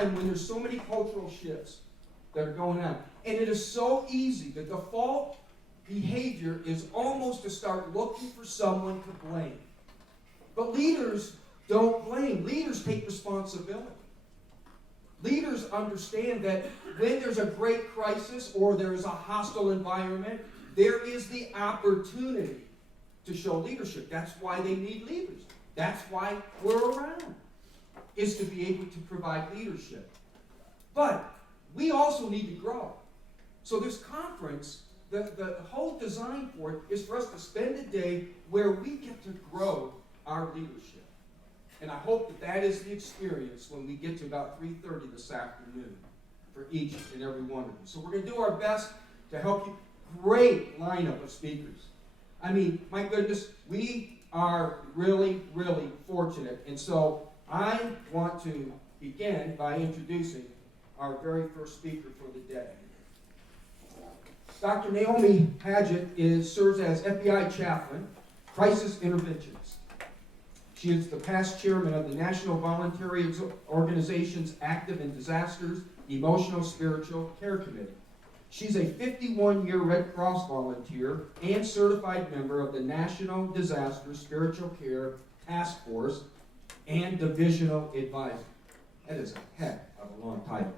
time when there's so many cultural shifts that are going on. And it is so easy. The default behavior is almost to start looking for someone to blame. But leaders don't blame. Leaders take responsibility. Leaders understand that when there's a great crisis or there's a hostile environment, there is the opportunity to show leadership. That's why they need leaders. That's why we're around, is to be able to provide leadership. But we also need to grow. So this conference, the whole design for it is for us to spend a day where we get to grow our leadership. And I hope that that is the experience when we get to about 3:30 this afternoon for each and every one of you. So we're going to do our best to help you. Great lineup of speakers. I mean, my goodness, we are really, really fortunate. And so I want to begin by introducing our very first speaker for the day. Dr. Naomi Paget serves as FBI chaplain, crisis interventionist. She is the past chairman of the National Voluntary Organization's Active in Disasters Emotional Spiritual Care Committee. She's a 51-year Red Cross volunteer and certified member of the National Disaster Spiritual Care Task Force and Divisional Advisor. That is a heck of a long title.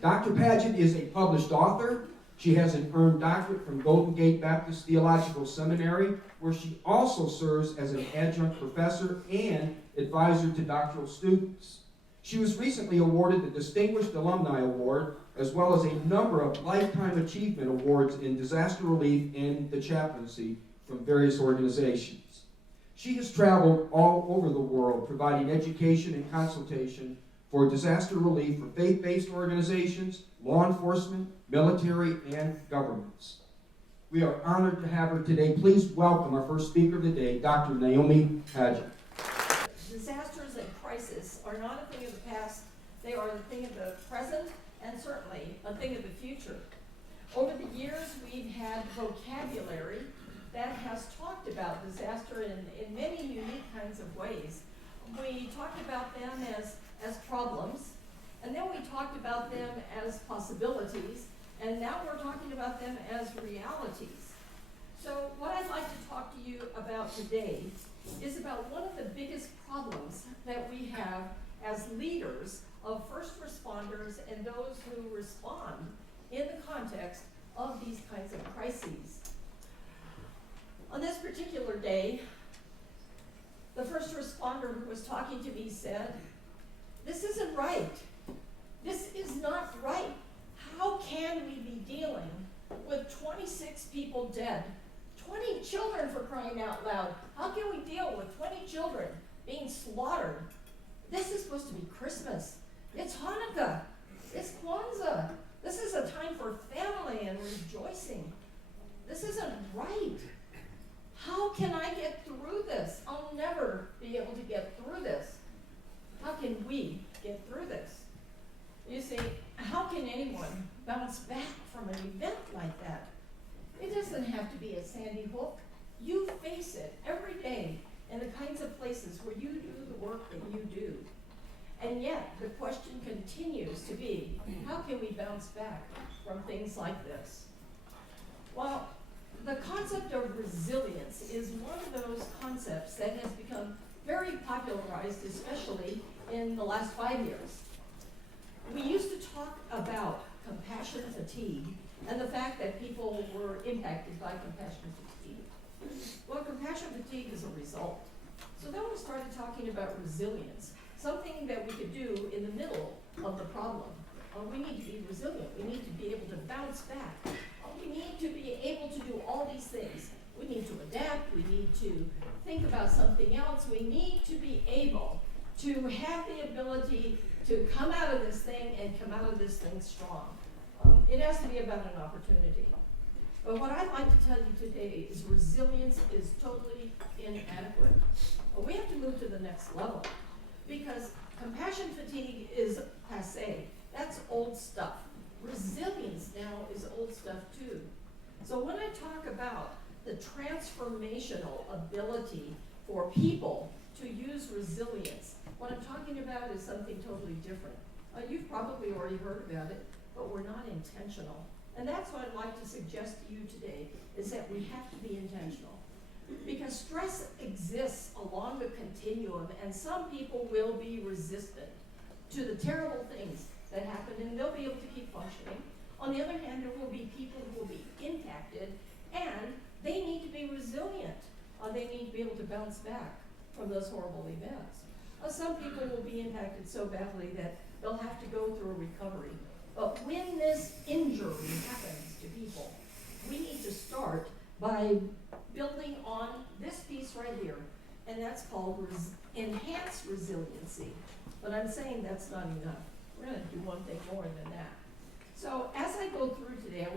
Dr. Paget is a published author. She has an earned doctorate from Golden Gate Baptist Theological Seminary, where she also serves as an adjunct professor and advisor to doctoral students. She was recently awarded the Distinguished Alumni Award, as well as a number of Lifetime Achievement Awards in disaster relief and the chaplaincy from various organizations. She has traveled all over the world, providing education and consultation for disaster relief for faith-based organizations, law enforcement, military, and governments. We are honored to have her today. Please welcome our first speaker of the day, Dr. Naomi Paget. Disasters and crisis are not a thing of the past. They are a thing of the present and certainly a thing of the future. Over the years, we've had vocabulary that has talked about disaster in many unique kinds of ways. We talked about them as problems, and then we talked about them as possibilities, and now we're talking about them as realities. So what I'd like to talk to you about today is about one of the biggest problems that we have as leaders of first responders and those who respond in the context of these kinds of crises. On this particular day, the first responder who was talking to me said, "This isn't right. This is not right. How can we be dealing with 26 people dead? 20 children, for crying out loud. How can we deal with 20 children being slaughtered? This is supposed to be Christmas. It's Hanukkah. It's Kwanzaa. This is a time for family and rejoicing. This isn't right. How can I get through this? I'll never be able to get through this. How can we get through this?" You see, how can anyone bounce back from an event like that? It doesn't have to be a Sandy Hook. You face it every day in the kinds of places where you do the work that you do. And yet, the question continues to be, how can we bounce back from things like this? Well, the concept of resilience is one of those concepts that has become very popularized, especially in the last 5 years. We used to talk about compassion fatigue and the fact that people were impacted by compassion fatigue. Well, compassion fatigue is a result. So then we started talking about resilience, something that we could do in the middle of the problem. We need to be resilient. We need to be able to bounce back. We need to be able to do all these things. We need to adapt. We need to think about something else. We need to be able to have the ability to come out of this thing and come out of this thing strong. It has to be about an opportunity. But what I'd like to tell you today is resilience is totally inadequate. We have to move to the next level because compassion fatigue is passé. That's old stuff. Resilience now is old stuff too. So when I talk about the transformational ability for people to use resilience, what I'm talking about is something totally different. You've probably already heard about it, but we're not intentional. And that's what I'd like to suggest to you today, is that we have to be intentional. Because stress exists along the continuum, and some people will be resistant to the terrible things that happen, and they'll be able to keep functioning. On the other hand, there will be people who will be impacted, and they need to be resilient. They need to be able to bounce back from those horrible events. Some people will be impacted so badly that they'll have to go through a recovery. But when this injury happens to people, we need to start by building on this piece right here, and that's called enhanced resiliency. But I'm saying that's not enough. We're going to do one thing more than that. So as I go through today,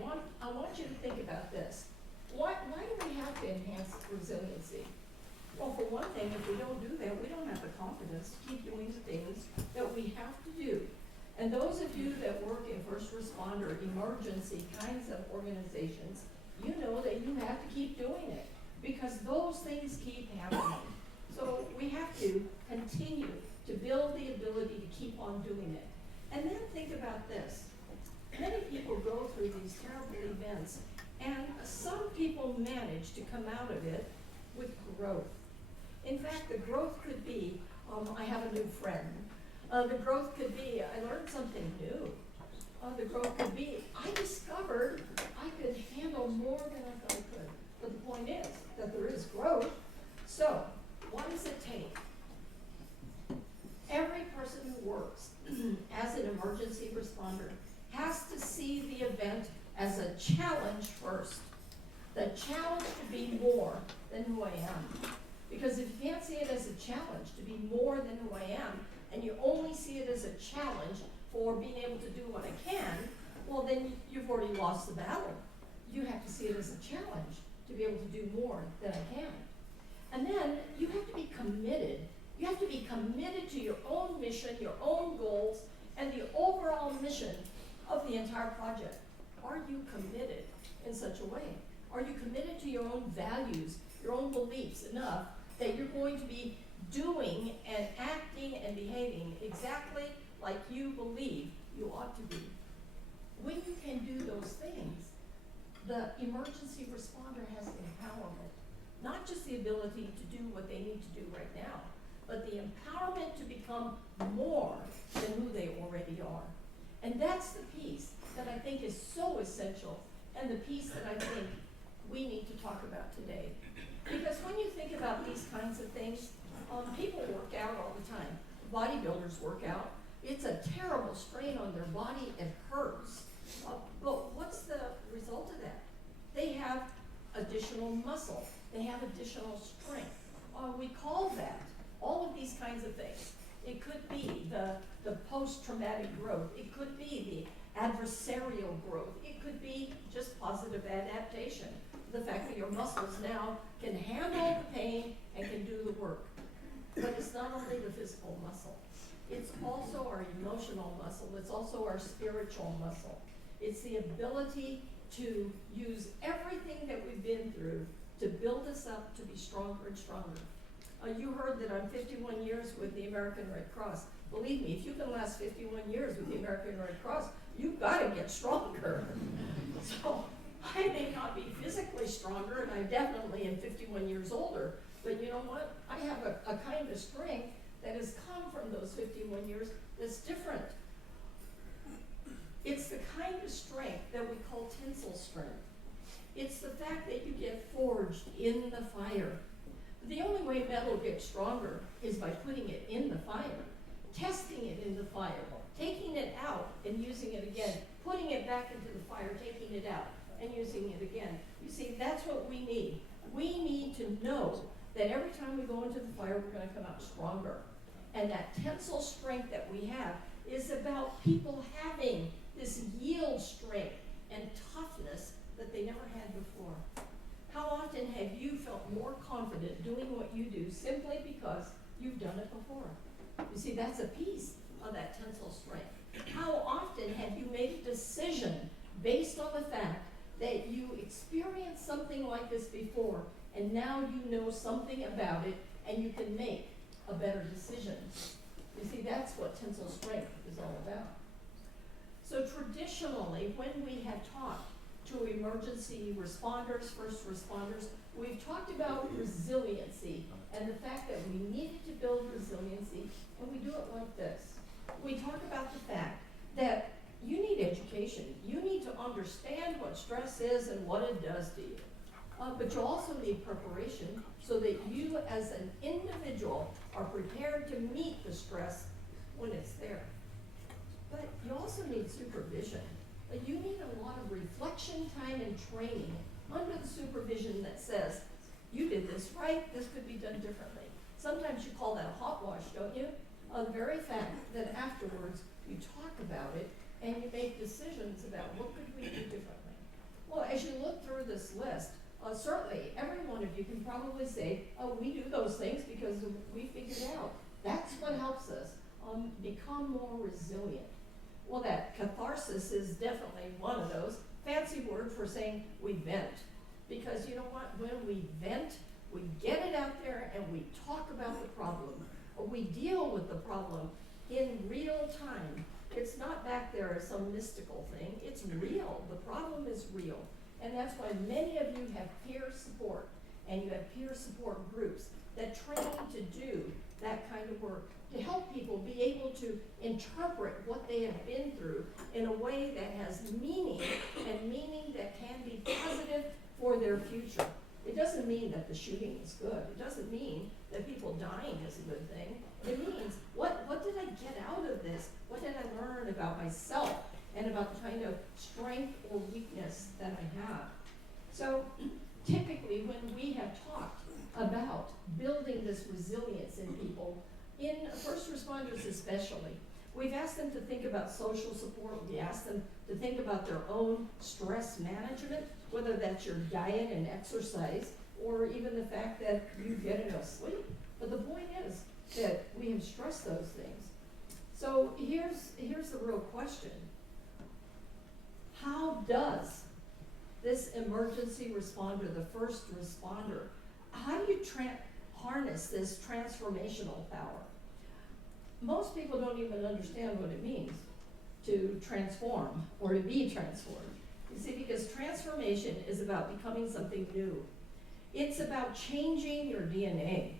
I want you to think about this. Why do we have to enhance resiliency? Well, for one thing, if we don't do that, we don't have the confidence to keep doing the things that we have to do. And those of you that work in first responder, emergency kinds of organizations, you know that you have to keep doing it because those things keep happening. So we have to continue to build the ability to keep on doing it. And then think about this. Many people go through these terrible events, and some people manage to come out of it with growth. In fact, the growth could be, I have a new friend. The growth could be, I learned something new. The growth could be, I discovered I could handle more than I thought I could. But the point is that there is growth. So, what does it take? Every person who works as an emergency responder has to see the event as a challenge first. The challenge to be more than who I am. Because if you can't see it as a challenge to be more than who I am, and you only see it as a challenge for being able to do what I can, well then you've already lost the battle. You have to see it as a challenge to be able to do more than I can. And then you have to be committed. You have to be committed to your own mission, your own goals, and the overall mission of the entire project. Are you committed in such a way? Are you committed to your own values, your own beliefs enough that you're going to be doing and acting and behaving exactly like you believe you ought to be? When you can do those things, the emergency responder has empowerment, not just the ability to do what they need to do right now, but the empowerment to become more than who they already are. And that's the piece that I think is so essential, and the piece that I think we need to talk about today. Because when you think about these kinds of things, people work out all the time. Bodybuilders work out. It's a terrible strain on their body. It hurts. But what's the result of that? They have additional muscle. They have additional strength. We call that all of these kinds of things. It could be the post-traumatic growth. It could be the adversarial growth. It could be just positive adaptation. The fact that your muscles now can handle the pain and can do the work. But it's not only the physical muscle. It's also our emotional muscle. It's also our spiritual muscle. It's the ability to use everything that we've been through to build us up to be stronger and stronger. You heard that I'm 51 years with the American Red Cross. Believe me, if you can last 51 years with the American Red Cross, you've got to get stronger. So I may not be physically stronger, and I definitely am 51 years older, but you know what? I have a kind of strength that has come from those 51 years that's different. It's the kind of strength that we call tensile strength. It's the fact that you get forged in the fire. The only way metal gets stronger is by putting it in the fire, testing it in the fire, taking it out and using it again, putting it back into the fire, taking it out and using it again. You see, that's what we need. We need to know that every time we go into the fire, we're going to come out stronger. And that tensile strength that we have is about people having this yield strength and toughness that they never had before. How often have you felt more confident doing what you do simply because you've done it before? You see, that's a piece of that tensile strength. How often have you made a decision based on the fact that you experienced something like this before, and now you know something about it, and you can make a better decision? You see, that's what tensile strength is all about. So traditionally, when we have talked to emergency responders, first responders, we've talked about resiliency and the fact that we needed to build resiliency, and we do it like this. We talk about the fact that you need education. You need to understand what stress is and what it does to you. But you also need preparation so that you as an individual are prepared to meet the stress when it's there. But you also need supervision. You need a lot of reflection time and training under the supervision that says, you did this right, this could be done differently. Sometimes you call that a hot wash, don't you? The very fact that afterwards you talk about it and you make decisions about what could we do differently. Well, as you look through this list, certainly every one of you can probably say, oh, we do those things because we figured out. That's what helps us become more resilient. Well, that catharsis is definitely one of those. Fancy word for saying we vent. Because you know what? When we vent, we get it out there and we talk about the problem. We deal with the problem in real time. It's not back there as some mystical thing. It's real. The problem is real. And that's why many of you have peer support, and you have peer support groups that train to do that kind of work, to help people be able to interpret what they have been through in a way that has meaning, and meaning that can be positive for their future. It doesn't mean that the shooting is good. It doesn't mean that people dying is a good thing. It means, what did I get out of this? What did I learn about myself and about the kind of strength or weakness that I have? So typically when we have talked about building this resilience in people, in first responders especially, we've asked them to think about social support. We asked them to think about their own stress management, whether that's your diet and exercise, or even the fact that you get enough sleep. But the point is that we have stressed those things. So here's the real question. How does this emergency responder, the first responder, how do you harness this transformational power? Most people don't even understand what it means to transform or to be transformed. You see, because transformation is about becoming something new. It's about changing your DNA.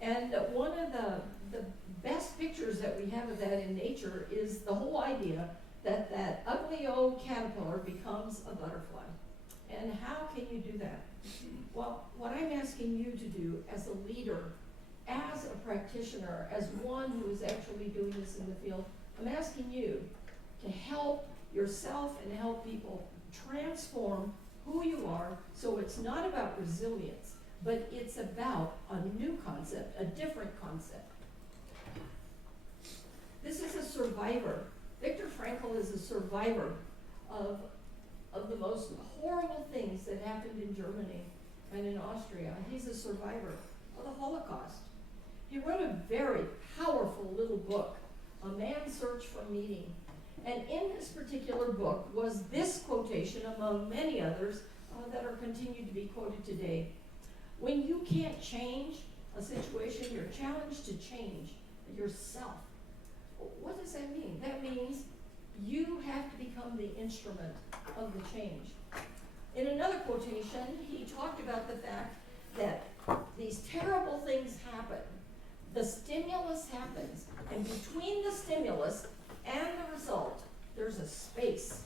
And one of the best pictures that we have of that in nature is the whole idea that that ugly old caterpillar becomes a butterfly. And how can you do that? Well, what I'm asking you to do as a leader, as a practitioner, as one who is actually doing this in the field, I'm asking you to help yourself and help people transform who you are, so it's not about resilience, but it's about a new concept, a different concept. This is a survivor. Viktor Frankl is a survivor of the most horrible things that happened in Germany and in Austria. He's a survivor of the Holocaust. He wrote a very powerful little book, A Man's Search for Meaning. And in this particular book was this quotation, among many others, that are continued to be quoted today. When you can't change a situation, you're challenged to change yourself. What does that mean? That means you have to become the instrument of the change. In another quotation, he talked about the fact that these terrible things happen. The stimulus happens, and between the stimulus and the result, there's a space.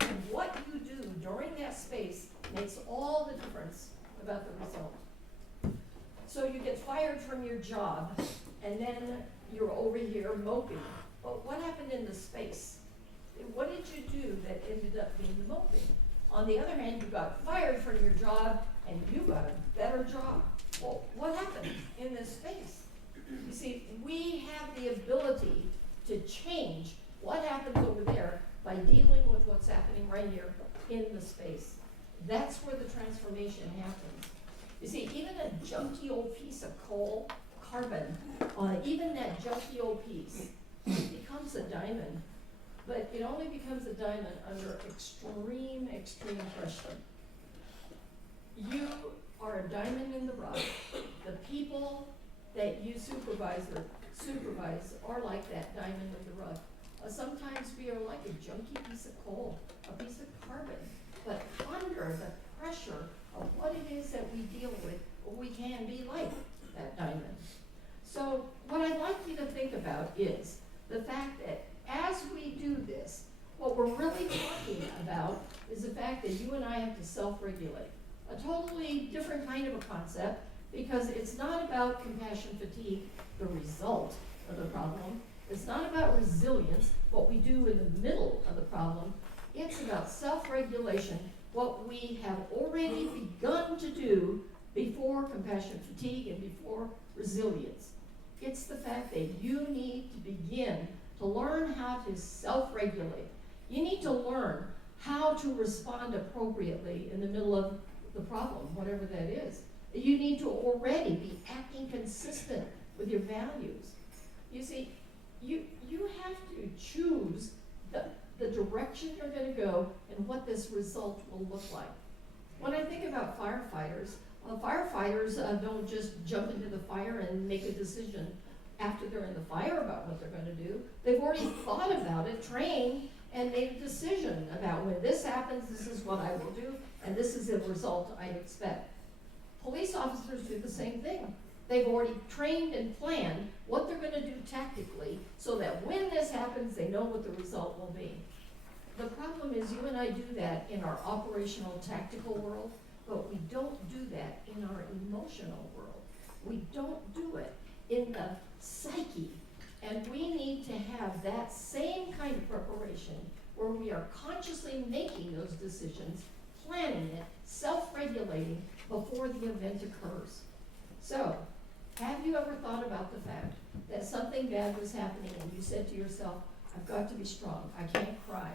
And what you do during that space makes all the difference about the result. So you get fired from your job, and then you're over here moping. But what happened in the space? What did you do that ended up being the moping? On the other hand, you got fired from your job, and you got a better job. Well, what happened in this space? You see, we have the ability to change what happens over there by dealing with what's happening right here in the space. That's where the transformation happens. You see, even a junky old piece of coal, carbon, even that junky old piece becomes a diamond. But it only becomes a diamond under extreme, extreme pressure. You are a diamond in the rough. The people that you supervise are like that diamond in the rough. Sometimes we are like a junky piece of coal, a piece of carbon, but under the pressure of what it is that we deal with, we can be like that diamond. So what I'd like you to think about is the fact that as we do this, what we're really talking about is the fact that you and I have to self-regulate. A totally different kind of a concept, because it's not about compassion fatigue, the result of the problem. It's not about resilience, what we do in the middle of the problem. It's about self-regulation, what we have already begun to do before compassion fatigue and before resilience. It's the fact that you need to begin to learn how to self-regulate. You need to learn how to respond appropriately in the middle of the problem, whatever that is. You need to already be acting consistent with your values. You see, you have to choose the direction you're going to go and what this result will look like. When I think about firefighters, firefighters don't just jump into the fire and make a decision after they're in the fire about what they're going to do. They've already thought about it, trained, and made a decision about when this happens, this is what I will do, and this is the result I expect. Police officers do the same thing. They've already trained and planned what they're going to do tactically so that when this happens, they know what the result will be. The problem is you and I do that in our operational tactical world, but we don't do that in our emotional world. We don't do it in the psyche. And we need to have that same kind of preparation where we are consciously making those decisions, planning it, self-regulating before the event occurs. So, have you ever thought about the fact that something bad was happening and you said to yourself, I've got to be strong, I can't cry,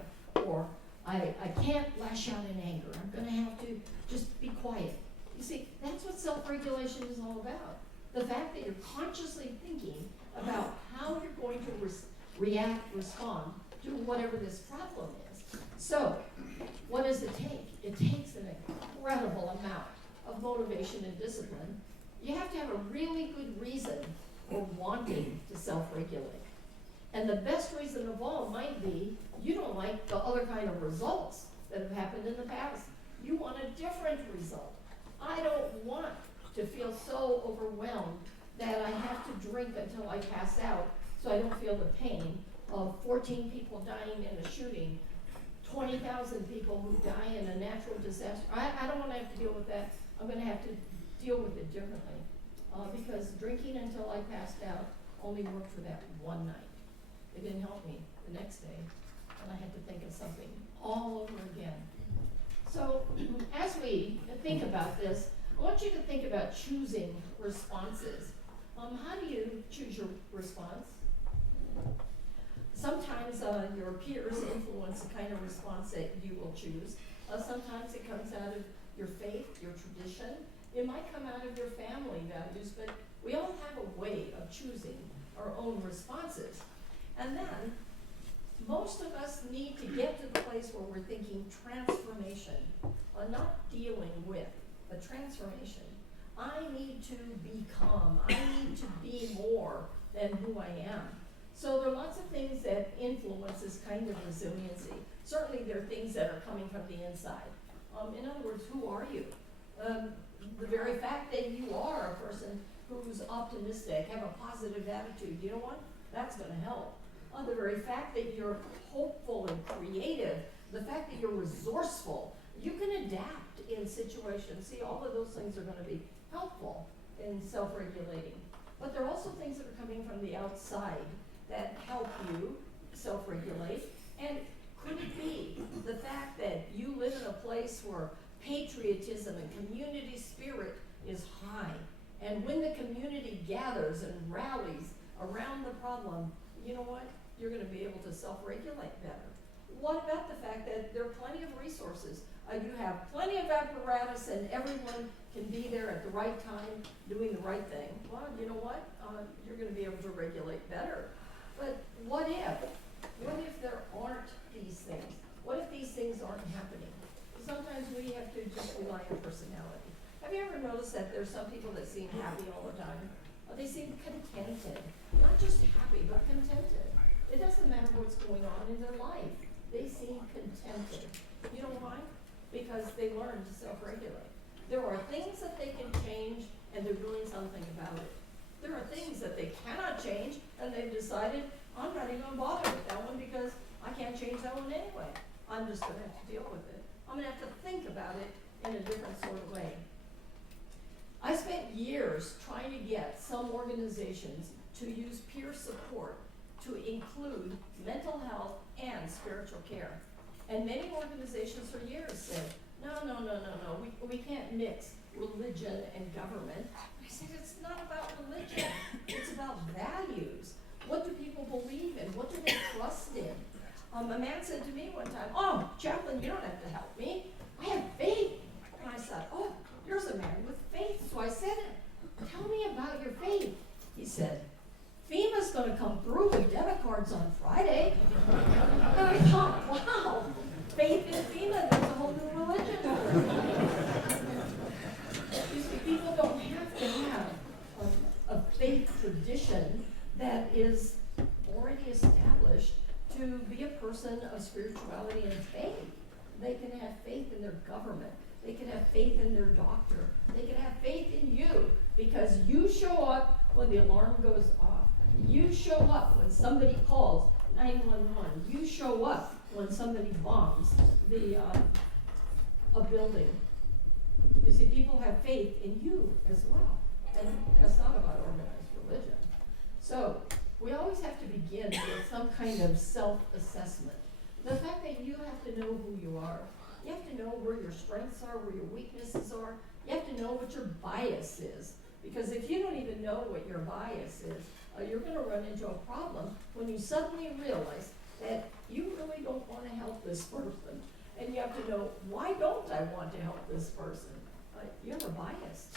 or I can't lash out in anger, I'm going to have to just be quiet. You see, that's what self-regulation is all about. The fact that you're consciously thinking about how you're going to react, respond to whatever this problem is. So, what does it take? It takes an incredible amount of motivation and discipline. You have to have a really good reason for wanting to self-regulate. And the best reason of all might be you don't like the other kind of results that have happened in the past. You want a different result. I don't want to feel so overwhelmed that I have to drink until I pass out so I don't feel the pain of 14 people dying in a shooting, 20,000 people who die in a natural disaster. I don't want to have to deal with that. I'm going to have to deal with it differently because drinking until I passed out only worked for that one night. It didn't help me the next day, and I had to think of something all over again. So as we think about this, I want you to think about choosing responses. How do you choose your response? Sometimes your peers influence the kind of response that you will choose. Sometimes it comes out of your faith, your tradition. It might come out of your family values, but we all have a way of choosing our own responses. And then, most of us need to get to the place where we're thinking transformation, not dealing with, but transformation. I need to become, I need to be more than who I am. So there are lots of things that influence this kind of resiliency. Certainly there are things that are coming from the inside. In other words, who are you? The very fact that you are a person who's optimistic, have a positive attitude, you know what? That's going to help. The very fact that you're hopeful and creative, the fact that you're resourceful, you can adapt in situations. See, all of those things are going to be helpful in self-regulating. But there are also things that are coming from the outside that help you self-regulate. And could it be the fact that you live in a place where patriotism and community spirit is high, and when the community gathers and rallies around the problem, you know what? You're going to be able to self-regulate better. What about the fact that there are plenty of resources? You have plenty of apparatus and everyone can be there at the right time doing the right thing. Well, you know what? You're going to be able to regulate better. But what if? What if there aren't these things? What if these things aren't happening? Sometimes we have to just rely on personality. Have you ever noticed that there's some people that seem happy all the time? They seem contented, not just happy, but contented. It doesn't matter what's going on in their life. They seem contented. You know why? Because they learn to self-regulate. There are things that they can change, and they're doing something about it. There are things that they cannot change, and they've decided, I'm not even going to bother with that one because I can't change that one anyway. I'm just going to have to deal with it. I'm going to have to think about it in a different sort of way. I spent years trying to get some organizations to use peer support to include mental health and spiritual care. And many organizations for years said, no, we can't mix religion and government. I said, it's not about religion, it's about values. What do people believe in? What do they trust in? A man said to me one time, oh, chaplain, you don't have to help me. I have faith. And I said, oh, you're a man with faith. So I said, tell me about your faith. He said, FEMA's going to come through with debit cards on Friday. And I thought, wow, faith in FEMA, there's a whole new religion. You see, people don't have to have a faith tradition that is already established to be a person of spirituality and faith. They can have faith in their government. They can have faith in their doctor. They can have faith in you because you show up when the alarm goes off. You show up when somebody calls 911. You show up when somebody bombs a building. You see, people have faith in you as well. And that's not about organized religion. So we always have to begin with some kind of self-assessment. The fact that you have to know who you are. You have to know where your strengths are, where your weaknesses are. You have to know what your bias is. Because if you don't even know what your bias is, you're going to run into a problem when you suddenly realize that you really don't want to help this person. And you have to know, why don't I want to help this person? You have a bias.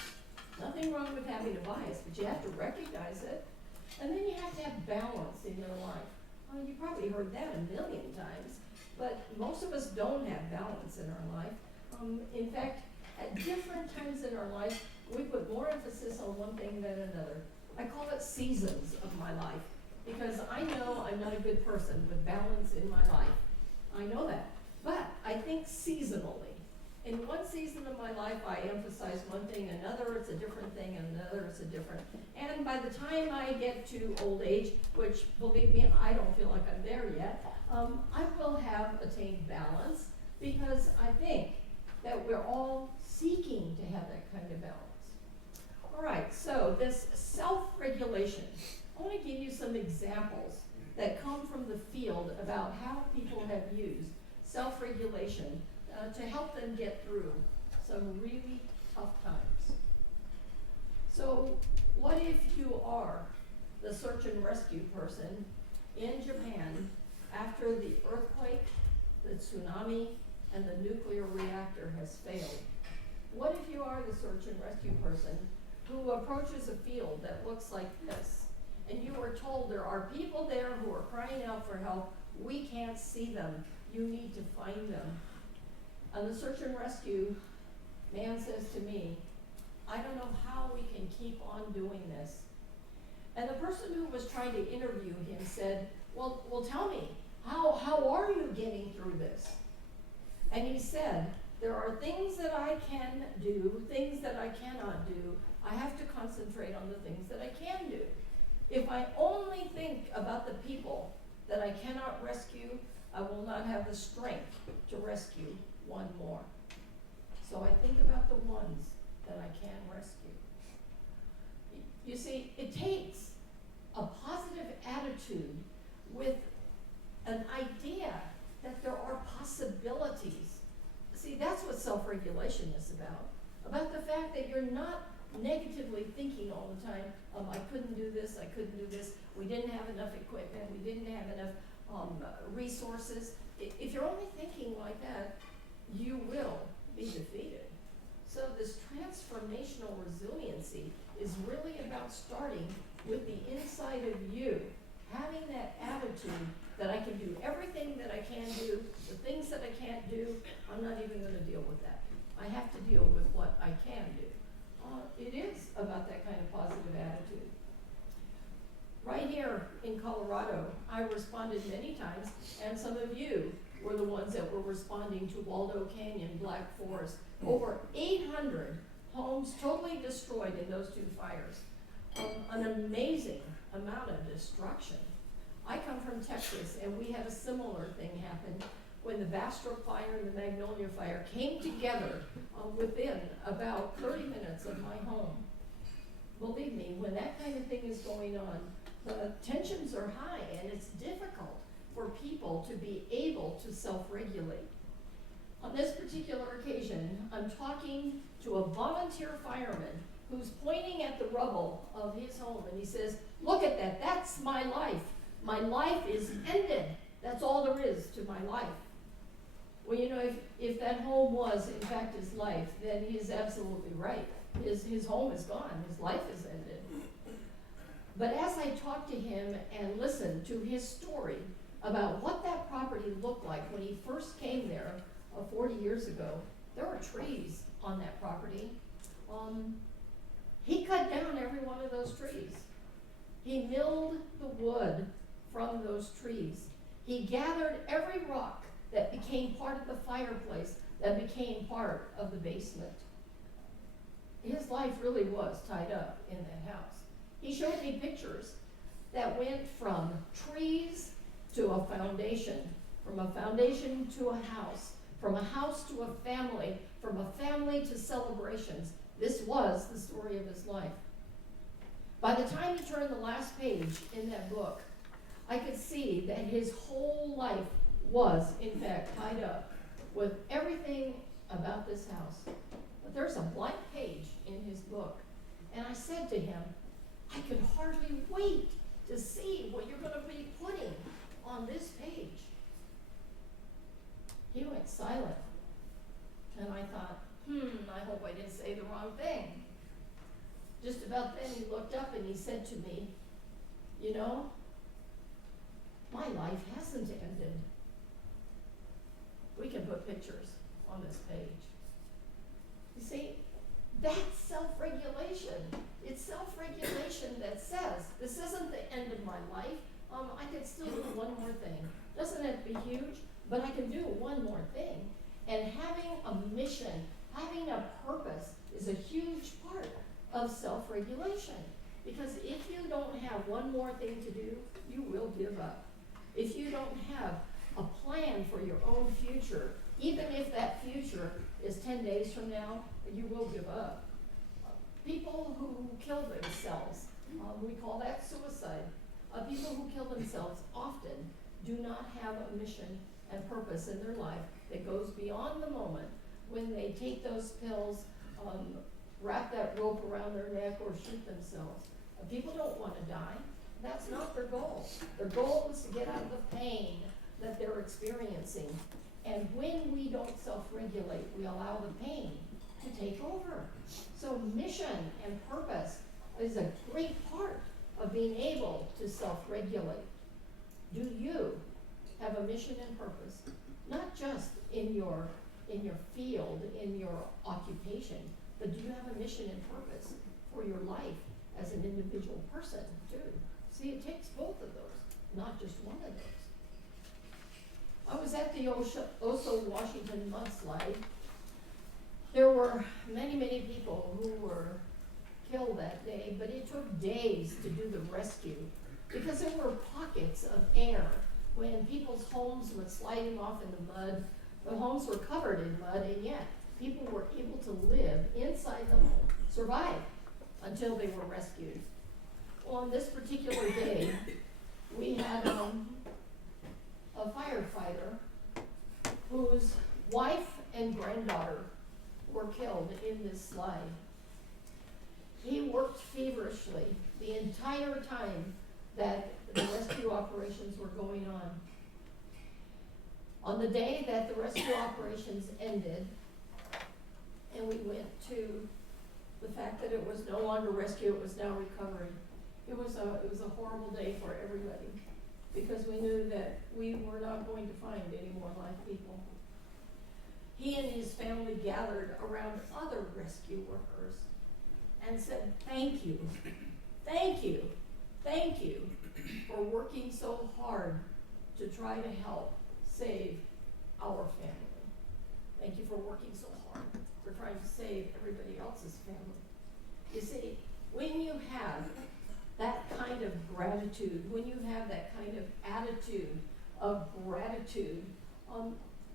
Nothing wrong with having a bias, but you have to recognize it. And then you have to have balance in your life. You probably heard that a million times, but most of us don't have balance in our life. In fact, at different times in our life, we put more emphasis on one thing than another. I call it seasons of my life, because I know I'm not a good person with balance in my life. I know that. But I think seasonally. In one season of my life, I emphasize one thing, another it's a different thing, and another it's a different. And by the time I get to old age, which, believe me, I don't feel like I'm there yet, I will have attained balance, because I think that we're all seeking to have that kind of balance. All right, so this self-regulation, I want to give you some examples that come from the field about how people have used self-regulation to help them get through some really tough times. So what if you are the search and rescue person in Japan after the earthquake, the tsunami, and the nuclear reactor has failed? What if you are the search and rescue person who approaches a field that looks like this, and you are told there are people there who are crying out for help, we can't see them, you need to find them? And the search and rescue man says to me, I don't know how we can keep on doing this. And the person who was trying to interview him said, well tell me, how are you getting through this? And he said, there are things that I can do, things that I cannot do. I have to concentrate on the things that I can do. If I only think about the people that I cannot rescue, I will not have the strength to rescue one more. So I think about the ones that I can rescue. You see, it takes a positive attitude with an idea that there are possibilities. See, that's what self-regulation is about the fact that you're not negatively thinking all the time, I couldn't do this, we didn't have enough equipment, we didn't have enough resources. If you're only thinking like that, you will be defeated. So this transformational resiliency is really about starting with the inside of you, having that attitude that I can do everything that I can do, the things that I can't do, I'm not even going to deal with that. I have to deal with what I can do. It is about that kind of positive attitude. in Colorado, I responded many times, and some of you were the ones that were responding to Waldo Canyon, Black Forest. Over 800 homes totally destroyed in those two fires. An amazing amount of destruction. I come from Texas, and we had a similar thing happen when the Bastrop Fire and the Magnolia Fire came together within about 30 minutes of my home. Believe me, when that kind of thing is going on, the tensions are high, and it's difficult for people to be able to self-regulate. On this particular occasion, I'm talking to a volunteer fireman who's pointing at the rubble of his home, and he says, "Look at that, that's my life. My life is ended. That's all there is to my life." Well, you know, if that home was, in fact, his life, then he is absolutely right. His home is gone. His life is ended. But as I talked to him and listened to his story about what that property looked like when he first came there 40 years ago, there were trees on that property. He cut down every one of those trees. He milled the wood from those trees. He gathered every rock that became part of the fireplace, that became part of the basement. His life really was tied up in that house. He showed me pictures that went from trees to a foundation, from a foundation to a house, from a house to a family, from a family to celebrations. This was the story of his life. By the time he turned the last page in that book, I could see that his whole life was, in fact, tied up with everything about this house. But there's a blank page in his book. And I said to him, "I could hardly wait to see what you're going to be putting on this page." He went silent. And I thought, I hope I didn't say the wrong thing. Just about then he looked up and he said to me, "You know, my life hasn't ended." We can put pictures on this page. You see, that's self-regulation. It's self-regulation that says, this isn't the end of my life. I can still do one more thing. Doesn't have to be huge, but I can do one more thing. And having a mission, having a purpose is a huge part of self-regulation. Because if you don't have one more thing to do, you will give up. If you don't have a plan for your own future, even if that future is 10 days from now, you will give up. People who kill themselves, we call that suicide. People who kill themselves often do not have a mission and purpose in their life that goes beyond the moment when they take those pills, wrap that rope around their neck, or shoot themselves. People don't want to die. That's not their goal. Their goal is to get out of the pain that they're experiencing. And when we don't self-regulate, we allow the pain to take over. So mission and purpose is a great part of being able to self-regulate. Do you have a mission and purpose? Not just in your field, in your occupation, but do you have a mission and purpose for your life as an individual person too? See, it takes both of those, not just one of those. I was at the Oso, Washington mudslide. There were many, many people who were killed that day, but it took days to do the rescue because there were pockets of air. When people's homes were sliding off in the mud, the homes were covered in mud, and yet people were able to live inside the home, survive until they were rescued. Well, on this particular day, we had a firefighter whose wife and granddaughter were killed in this slide. He worked feverishly the entire time that the rescue operations were going on. On the day that the rescue operations ended, and we went to the fact that it was no longer rescue, it was now recovery. It was a horrible day for everybody, because we knew that we were not going to find any more live people. He and his family gathered around other rescue workers and said, "Thank you, thank you, thank you for working so hard to try to help save our family. Thank you for working so hard for trying to save everybody else's family. You see, when you have that kind of gratitude, when you have that kind of attitude of gratitude,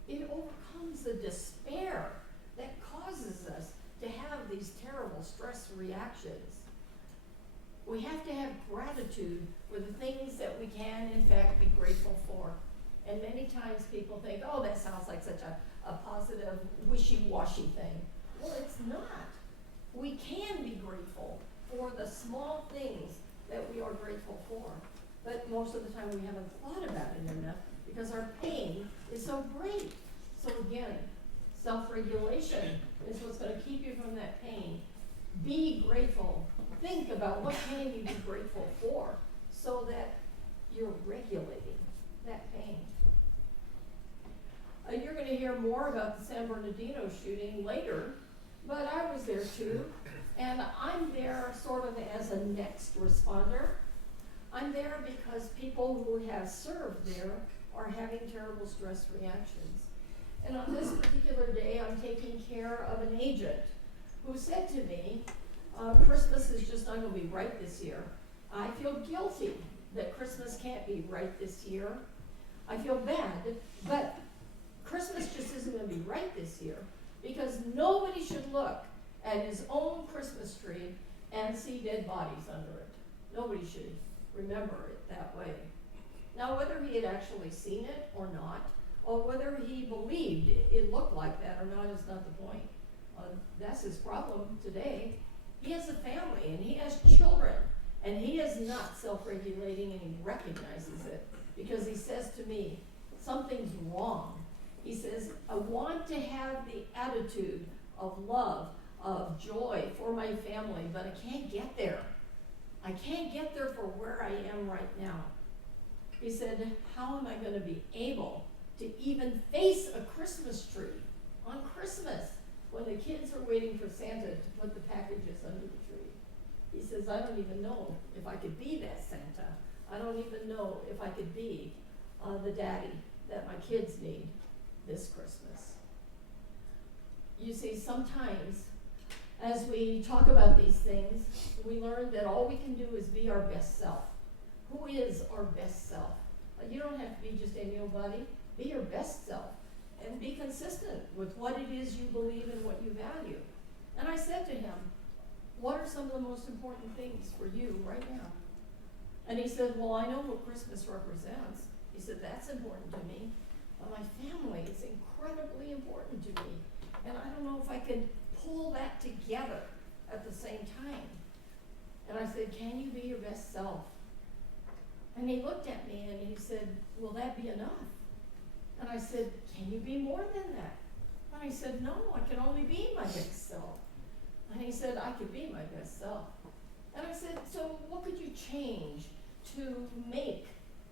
it overcomes the despair that causes us to have these terrible stress reactions. We have to have gratitude for the things that we can, in fact, be grateful for. And many times people think, oh, that sounds like such a positive, wishy-washy thing. Well, it's not. We can be grateful for the small things that we are grateful for. But most of the time we haven't thought about it enough because our pain is so great. So again, self-regulation is what's going to keep you from that pain. Be grateful. Think about what can you be grateful for so that you're regulating that pain. You're going to hear more about the San Bernardino shooting later, but I was there too, and I'm there sort of as a next responder. I'm there because people who have served there are having terrible stress reactions. And on this particular day, I'm taking care of an agent who said to me, Christmas is just not going to be right this year. I feel guilty that Christmas can't be right this year. I feel bad, but Christmas just isn't going to be right this year because nobody should look at his own Christmas tree and see dead bodies under it. Nobody should remember it that way. Now, whether he had actually seen it or not, or whether he believed it looked like that or not is not the point. That's his problem today. He has a family and he has children and he is not self-regulating and he recognizes it because he says to me, something's wrong. He says, I want to have the attitude of love, of joy for my family, but I can't get there. I can't get there for where I am right now. He said, how am I going to be able to even face a Christmas tree on Christmas when the kids are waiting for Santa to put the packages under the tree? He says, I don't even know if I could be that Santa. I don't even know if I could be the daddy that my kids need this Christmas. You see, sometimes as we talk about these things, we learn that all we can do is be our best self. Who is our best self? You don't have to be just any old body. Be your best self and be consistent with what it is you believe and what you value. And I said to him, what are some of the most important things for you right now? And he said, well, I know what Christmas represents. He said, that's important to me. But my family is incredibly important to me. And I don't know if I can pull that together at the same time. And I said, can you be your best self? And he looked at me and he said, will that be enough? And I said, can you be more than that? And I said, no, I can only be my best self. And he said, I could be my best self. And I said, so what could you change to make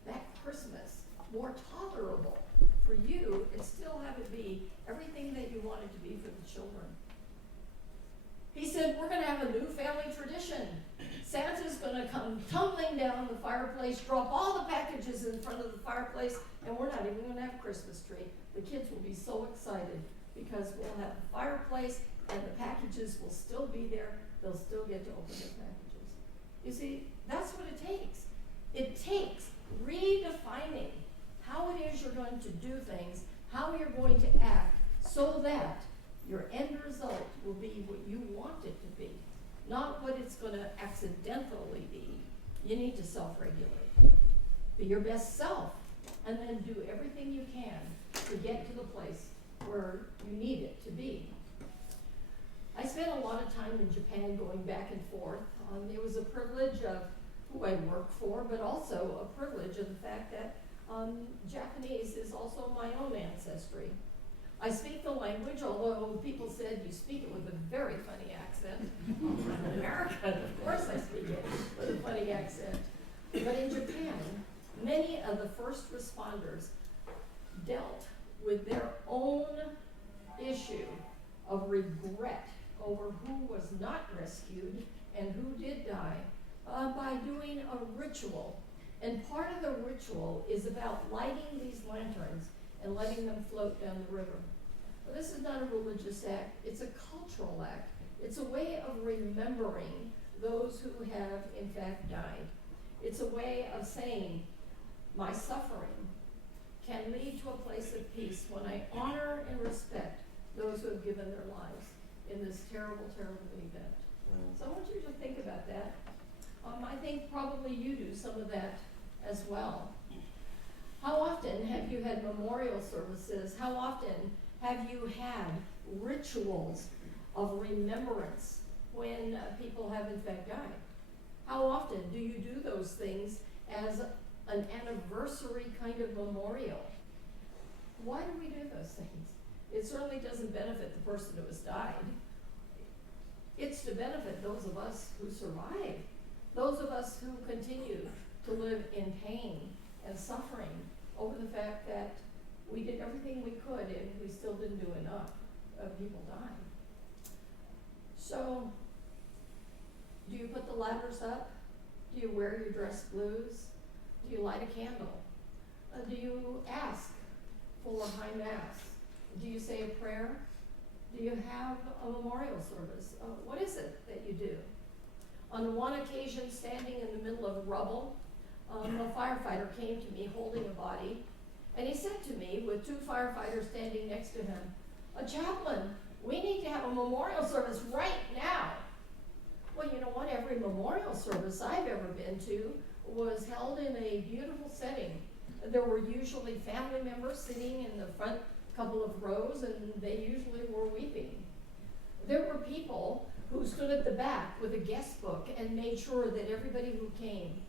that Christmas more tolerable for you and still have it be everything that you want it to be for the children? He said, we're going to have a new family tradition. Santa's going to come tumbling down the fireplace, drop all the packages in front of the fireplace, and we're not even going to have a Christmas tree. The kids will be so excited because we'll have the fireplace and the packages will still be there. They'll still get to open their packages. You see, that's what it takes. It takes redefining how it is you're going to do things, how you're going to act, so that your end result will be what you want it to be, not what it's going to accidentally be. You need to self-regulate. Be your best self, and then do everything you can to get to the place where you need it to be. I spent a lot of time in Japan going back and forth. It was a privilege of who I worked for, but also a privilege of the fact that Japanese is also my own ancestry. I speak the language, although people said you speak it with a very funny accent. I'm an American, of course I speak it with a funny accent. But in Japan, many of the first responders dealt with their own issue of regret over who was not rescued and who did die by doing a ritual And part of the ritual is about lighting these lanterns and letting them float down the river. But this is not a religious act, it's a cultural act. It's a way of remembering those who have in fact died. It's a way of saying, my suffering can lead to a place of peace when I honor and respect those who have given their lives in this terrible, terrible event. So I want you to think about that. I think probably you do some of that as well. How often have you had memorial services? How often have you had rituals of remembrance when people have in fact died? How often do you do those things as an anniversary kind of memorial? Why do we do those things? It certainly doesn't benefit the person who has died. It's to benefit those of us who survive, those of us who continue to live in pain and suffering over the fact that we did everything we could and we still didn't do enough. People dying. So, do you put the ladders up? Do you wear your dress blues? Do you light a candle? Do you ask for high mass? Do you say a prayer? Do you have a memorial service? What is it that you do? On one occasion, standing in the middle of rubble, a firefighter came to me holding a body, and he said to me, with two firefighters standing next to him, "Chaplain, we need to have a memorial service right now." Well, you know what? Every memorial service I've ever been to was held in a beautiful setting. There were usually family members sitting in the front couple of rows, and they usually were weeping. There were people who stood at the back with a guest book and made sure that everybody who came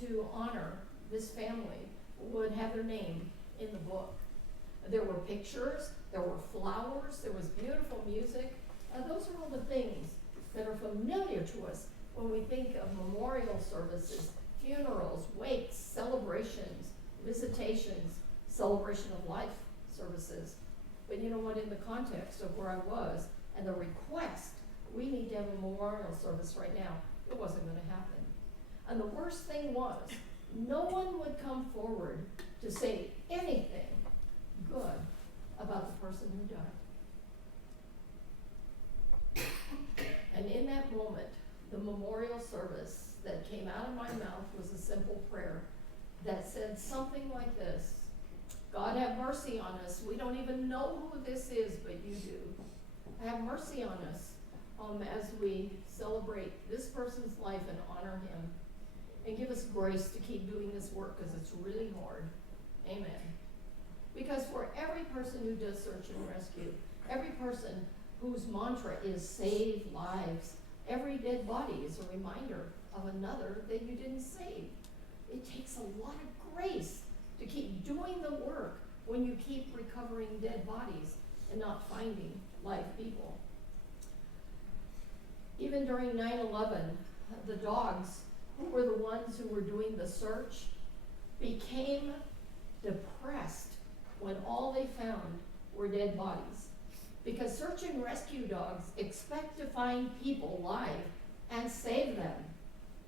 to honor this family would have their name in the book. There were pictures, there were flowers, there was beautiful music. Those are all the things that are familiar to us when we think of memorial services, funerals, wakes, celebrations, visitations, celebration of life services. But you know what, in the context of where I was and the request, we need to have a memorial service right now, it wasn't going to happen. And the worst thing was, no one would come forward to say anything good about the person who died. And in that moment, the memorial service that came out of my mouth was a simple prayer that said something like this: God, have mercy on us. We don't even know who this is, but you do. Have mercy on us as we celebrate this person's life and honor him. And give us grace to keep doing this work, because it's really hard. Amen. Because for every person who does search and rescue, every person whose mantra is save lives, every dead body is a reminder of another that you didn't save. It takes a lot of grace to keep doing the work when you keep recovering dead bodies and not finding live people. Even during 9/11, the dogs, who were the ones who were doing the search, became depressed when all they found were dead bodies. Because search and rescue dogs expect to find people live and save them.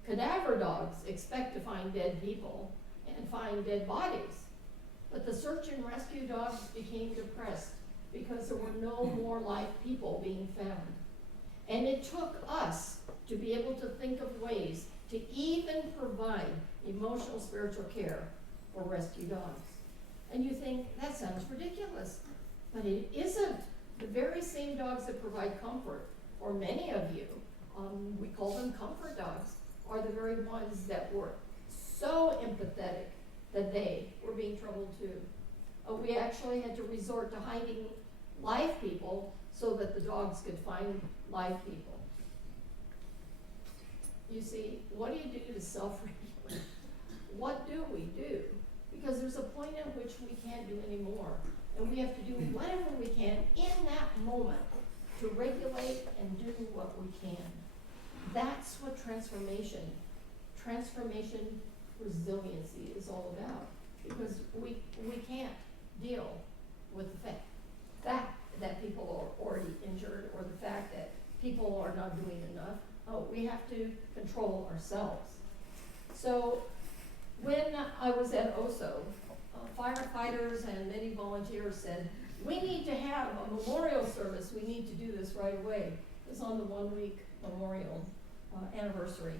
Cadaver dogs expect to find dead people and find dead bodies. But the search and rescue dogs became depressed because there were no more live people being found. And it took us to be able to think of ways to even provide emotional, spiritual care for rescue dogs. And you think, that sounds ridiculous. But it isn't. The very same dogs that provide comfort for many of you, we call them comfort dogs, are the very ones that were so empathetic that they were being troubled too. We actually had to resort to hiding live people so that the dogs could find live people. You see, what do you do to self-regulate? What do we do? Because there's a point at which we can't do anymore. And we have to do whatever we can in that moment to regulate and do what we can. That's what transformation resiliency is all about. Because we can't deal with the fact that people are already injured, or the fact that people are not doing enough. We have to control ourselves. So When I was at OSO, firefighters and many volunteers said, we need to have a memorial service. We need to do this right away. It was on the 1-week memorial anniversary.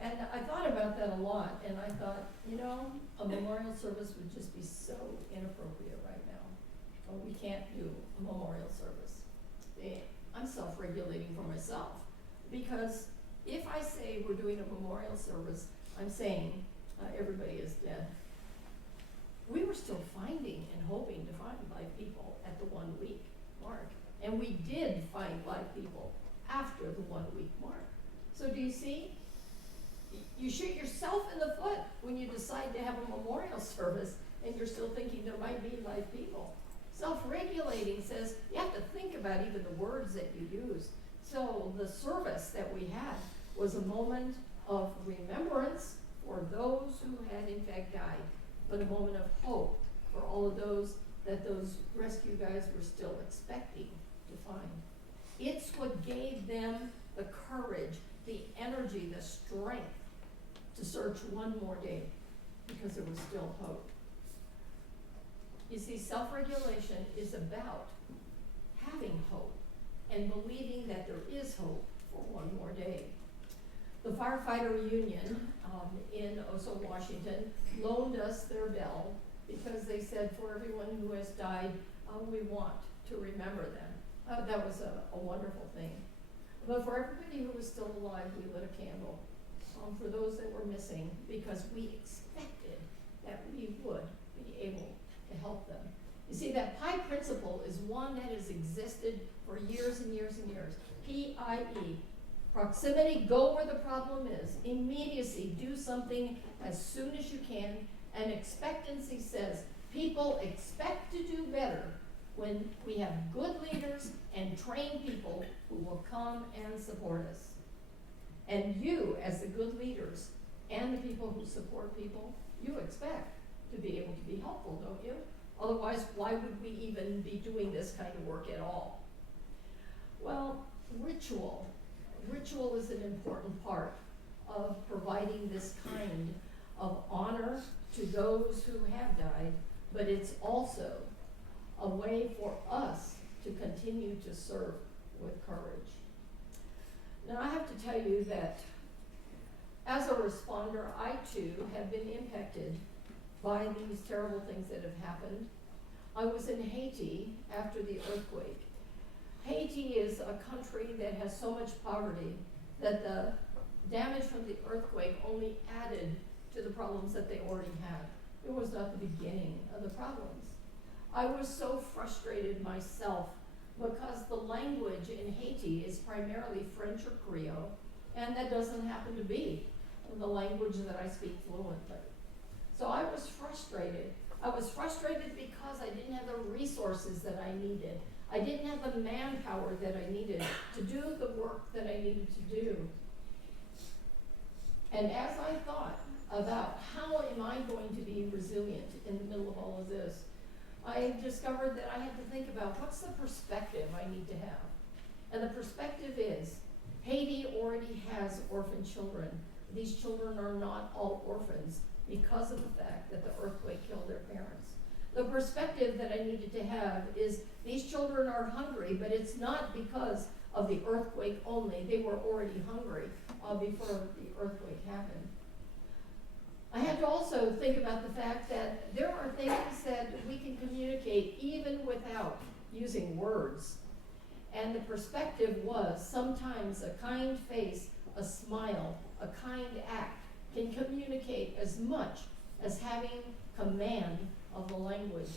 And I thought about that a lot, and I thought, you know, a memorial service would just be so inappropriate right now. Oh, we can't do a memorial service. I'm self-regulating for myself, because if I say we're doing a memorial service, I'm saying everybody is dead. We were still finding and hoping to find live people at the 1-week mark, and we did find live people after the 1-week mark. So do you see? You shoot yourself in the foot when you decide to have a memorial service and you're still thinking there might be live people. Self-regulating says you have to think about even the words that you use. So the service that we had was a moment of remembrance for those who had in fact died, but a moment of hope for all of those that those rescue guys were still expecting to find. It's what gave them the courage, the energy, the strength to search one more day, because there was still hope. You see, self-regulation is about having hope and believing that there is hope for one more day. The firefighter union in Oso, Washington, loaned us their bell because they said for everyone who has died, we want to remember them. That was a wonderful thing. But for everybody who was still alive, we lit a candle for those that were missing, because we expected that we would be able to help them. You see, that PIE principle is one that has existed for years and years and years. PIE, proximity, go where the problem is. Immediacy, do something as soon as you can. And expectancy says people expect to do better when we have good leaders and trained people who will come and support us. And you, as the good leaders and the people who support people, you expect to be able to be helpful, don't you? Otherwise, why would we even be doing this kind of work at all? Well, ritual. Ritual is an important part of providing this kind of honor to those who have died, but it's also a way for us to continue to serve with courage. Now, I have to tell you that as a responder, I too have been impacted by these terrible things that have happened. I was in Haiti after the earthquake. Haiti is a country that has so much poverty that the damage from the earthquake only added to the problems that they already had. It was not the beginning of the problems. I was so frustrated myself because the language in Haiti is primarily French or Creole, and that doesn't happen to be the language that I speak fluently. So I was frustrated. I was frustrated because I didn't have the resources that I needed. I didn't have the manpower that I needed to do the work that I needed to do. And as I thought about how am I going to be resilient in the middle of all of this, I discovered that I had to think about what's the perspective I need to have. And the perspective is, Haiti already has orphan children. These children are not all orphans because of the fact that the earthquake killed their parents. The perspective that I needed to have is these children are hungry, but it's not because of the earthquake only. They were already hungry before the earthquake happened. I had to also think about the fact that there are things that we can communicate even without using words. And the perspective was sometimes a kind face, a smile, a kind act can communicate as much as having command of the language.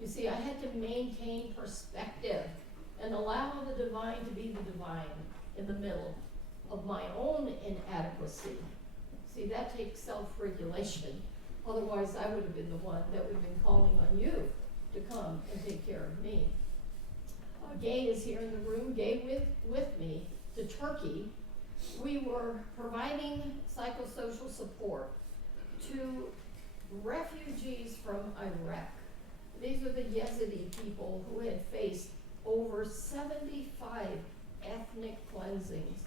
You see, I had to maintain perspective and allow the divine to be the divine in the middle of my own inadequacy. See, that takes self-regulation. Otherwise, I would have been the one that would have been calling on you to come and take care of me. Gay is here in the room. Gay with me to Turkey. We were providing psychosocial support to refugees from Iraq. These are the Yazidi people who had faced over 75 ethnic cleansings.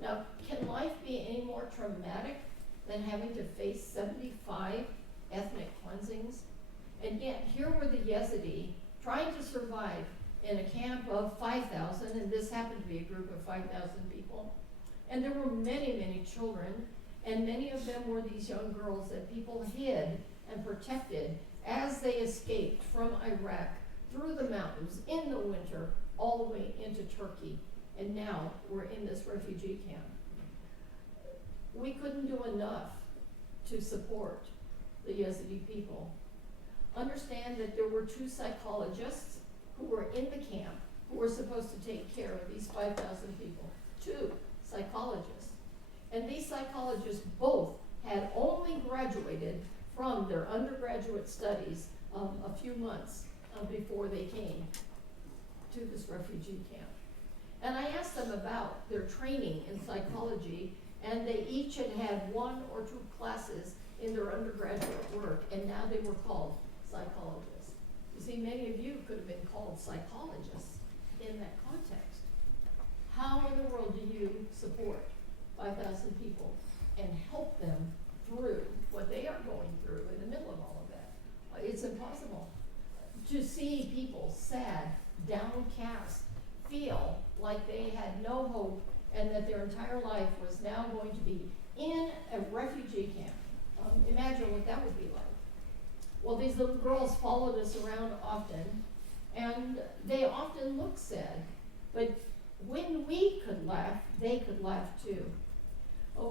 Now, can life be any more traumatic than having to face 75 ethnic cleansings? And yet, here were the Yazidi trying to survive in a camp of 5,000, and this happened to be a group of 5,000 people. And there were many, many children, and many of them were these young girls that people hid and protected as they escaped from Iraq through the mountains in the winter all the way into Turkey. And now we're in this refugee camp. We couldn't do enough to support the Yazidi people. Understand that there were 2 psychologists who were in the camp who were supposed to take care of these 5,000 people. 2 psychologists. And these psychologists both had only graduated from their undergraduate studies a few months before they came to this refugee camp. And I asked them about their training in psychology, and they each had had 1 or 2 classes in their undergraduate work, and now they were called psychologists. You see, many of you could have been called psychologists in that context. How in the world do you support 5,000 people and help them through what they are going through in the middle of all of that? It's impossible. To see people sad, downcast, feel like they had no hope and that their entire life was now going to be in a refugee camp. Imagine what that would be like. Well, these little girls followed us around often, and they often looked sad, but when we could laugh, they could laugh too.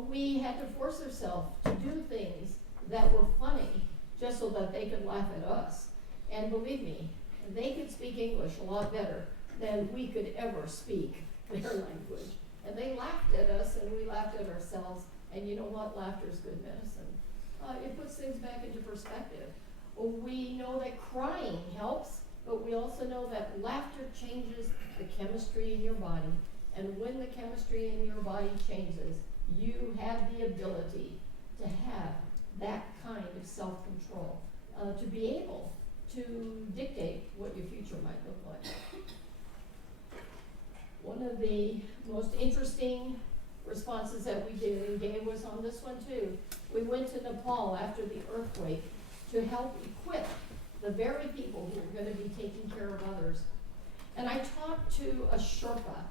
We had to force ourselves to do things that were funny just so that they could laugh at us. And believe me, they could speak English a lot better than we could ever speak their language. And they laughed at us, and we laughed at ourselves. And you know what? Laughter is good medicine. It puts things back into perspective. We know that crying helps, but we also know that laughter changes the chemistry in your body. And when the chemistry in your body changes, you have the ability to have that kind of self-control, to be able to dictate what your future might look like. One of the most interesting responses that we did and gave was on this one too. We went to Nepal after the earthquake to help equip the very people who were going to be taking care of others. And I talked to a Sherpa,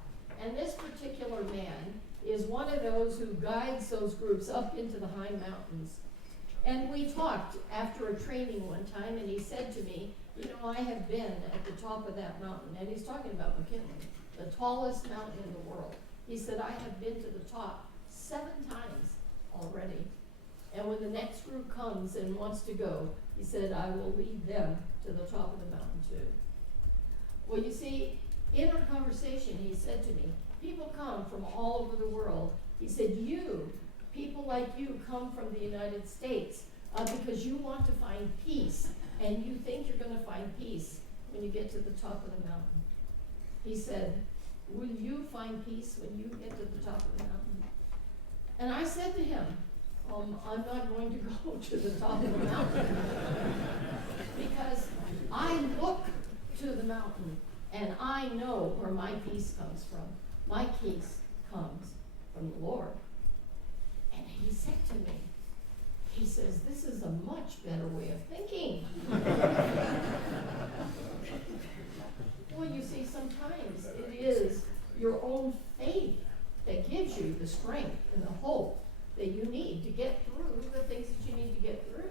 and this particular man is one of those who guides those groups up into the high mountains. And we talked after a training one time, and he said to me, you know, I have been at the top of that mountain. And he's talking about McKinley, the tallest mountain in the world. He said, I have been to the top 7 times already. And when the next group comes and wants to go, he said, I will lead them to the top of the mountain too. Well, you see, in our conversation, he said to me, people come from all over the world. He said, people like you come from the United States because you want to find peace, and you think you're going to find peace when you get to the top of the mountain. He said, will you find peace when you get to the top of the mountain? And I said to him, I'm not going to go to the top of the mountain because I look to the mountain and I know where my peace comes from. My peace comes from the Lord. And he said to me, he says, this is a much better way of thinking. Well, you see, sometimes it is your own faith that gives you the strength and the hope that you need to get through the things that you need to get through.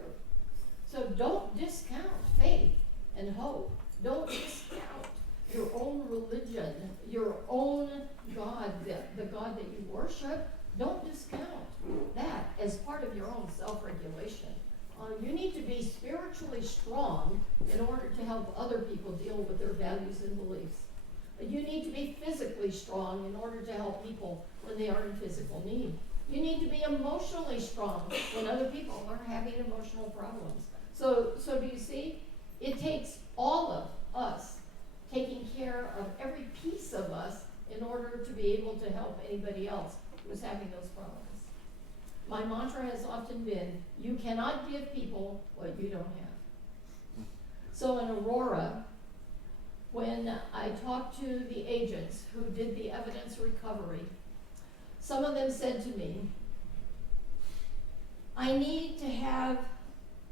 So don't discount faith and hope. Don't discount your own religion, your own God, the God that you worship. Don't discount that as part of your own self-regulation. You need to be spiritually strong in order to help other people deal with their values and beliefs. You need to be physically strong in order to help people when they are in physical need. You need to be emotionally strong when other people are having emotional problems. So do you see? It takes all of us taking care of every piece of us in order to be able to help anybody else who's having those problems. My mantra has often been, you cannot give people what you don't have. So in Aurora, when I talked to the agents who did the evidence recovery, some of them said to me, I need to have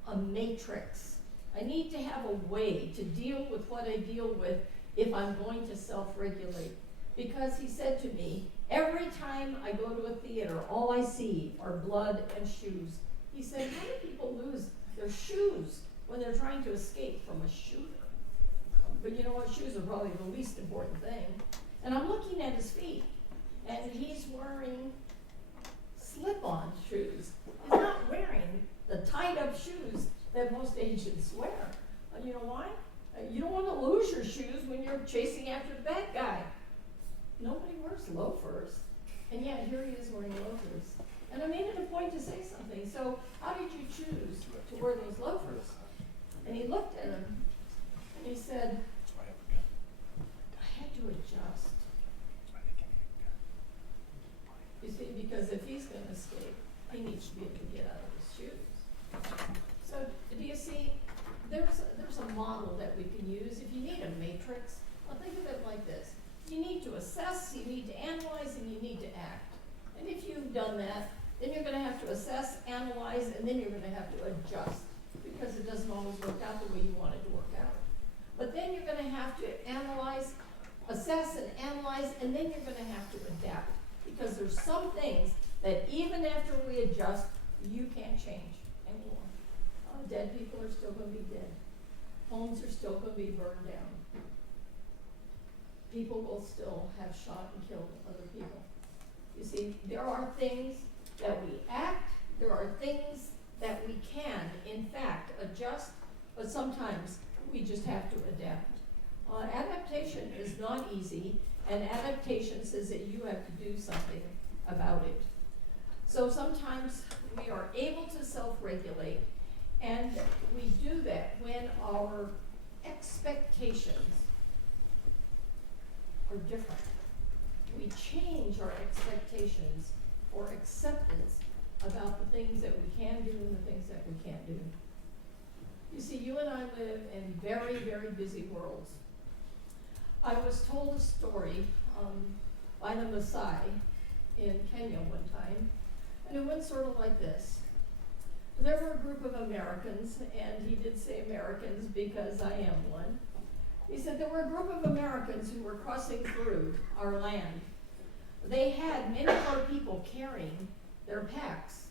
a matrix. I need to have a way to deal with what I deal with if I'm going to self-regulate. Because he said to me, every time I go to a theater, all I see are blood and shoes. He said, how do people lose their shoes when they're trying to escape from a shooter? But you know what, shoes are probably the least important thing. And I'm looking at his feet, and he's wearing slip-on shoes. He's not wearing the tied-up shoes that most agents wear. You know why? You don't want to lose your shoes when you're chasing after the bad guy. Nobody wears loafers, and yet here he is wearing loafers. And I made it a point to say something. So how did you choose to wear those loafers? And he looked at him, and he said, I had to adjust. You see, because if he's going to escape, he needs to be able to get out of his shoes. So do you see, there's a model that we can use. If you need a matrix, well, think of it like this. You need to assess, you need to analyze, and you need to act. And if you've done that, then you're going to have to assess, analyze, and then you're going to have to adjust, because it doesn't always work out the way you want it to work out. But then you're going to have to analyze, assess, and analyze, and then you're going to have to adapt, because there's some things that even after we adjust, you can't change anymore. Dead people are still going to be dead. Homes are still going to be burned down. People will still have shot and killed other people. You see, there are things that we act, there are things that we can, in fact, adjust, but sometimes we just have to adapt. Adaptation is not easy, and adaptation says that you have to do something about it. So sometimes we are able to self-regulate, and we do that when our expectations are different. We change our expectations for acceptance about the things that we can do and the things that we can't do. You see, you and I live in very, very busy worlds. I was told a story by the Maasai in Kenya one time, and it went sort of like this. There were a group of Americans, and he did say Americans because I am one. He said there were a group of Americans who were crossing through our land. They had many more people carrying their packs.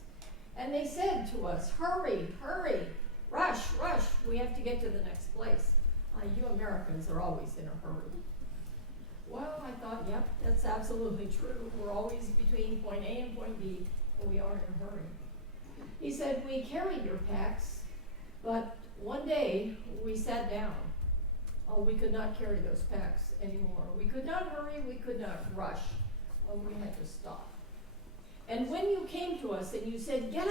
And they said to us, hurry, hurry, rush, rush, we have to get to the next place. You Americans are always in a hurry. Well, I thought, yep, that's absolutely true. We're always between point A and point B, and we are in a hurry. He said, we carried your packs, but one day we sat down. We could not carry those packs anymore. We could not hurry, we could not rush. We had to stop. And when you came to us and you said, get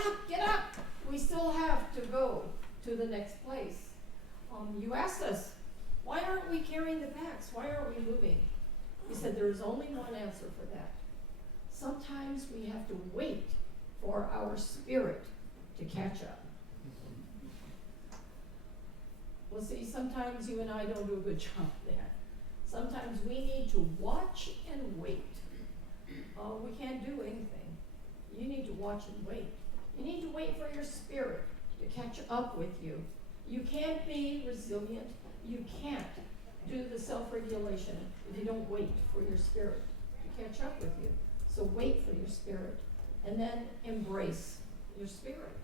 up, we still have to go to the next place. You asked us, why aren't we carrying the packs? Why aren't we moving? He said, there's only one answer for that. Sometimes we have to wait for our spirit to catch up. Well, see, sometimes you and I don't do a good job of that. Sometimes we need to watch and wait. We can't do anything. You need to watch and wait. You need to wait for your spirit to catch up with you. You can't be resilient. You can't do the self-regulation if you don't wait for your spirit to catch up with you. So wait for your spirit, and then embrace your spirit.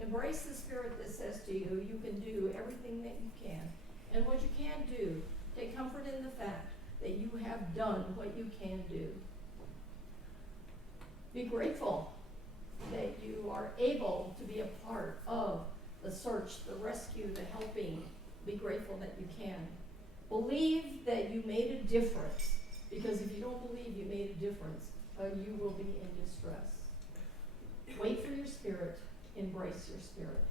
Embrace the spirit that says to you, you can do everything that you can. And what you can do, take comfort in the fact that you have done what you can do. Be grateful that you are able to be a part of the search, the rescue, the helping. Be grateful that you can. Believe that you made a difference, because if you don't believe you made a difference, you will be in distress. Wait for your spirit. Embrace your spirit.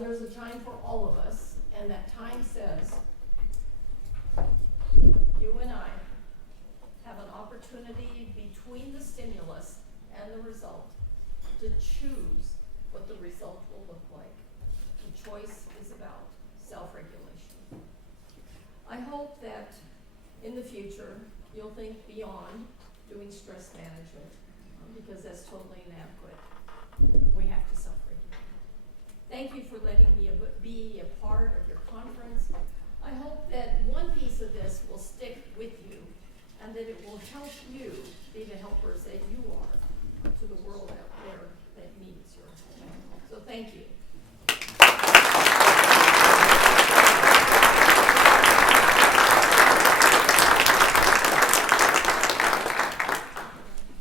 There's a time for all of us, and that time says you and I have an opportunity between the stimulus and the result to choose what the result will look like. The choice is about self-regulation. I hope that in the future you'll think beyond doing stress management, because that's totally inadequate. We have to for letting me be a part of your conference. I hope that one piece of this will stick with you and that it will help you be the helpers that you are to the world out there that needs your help. So thank you.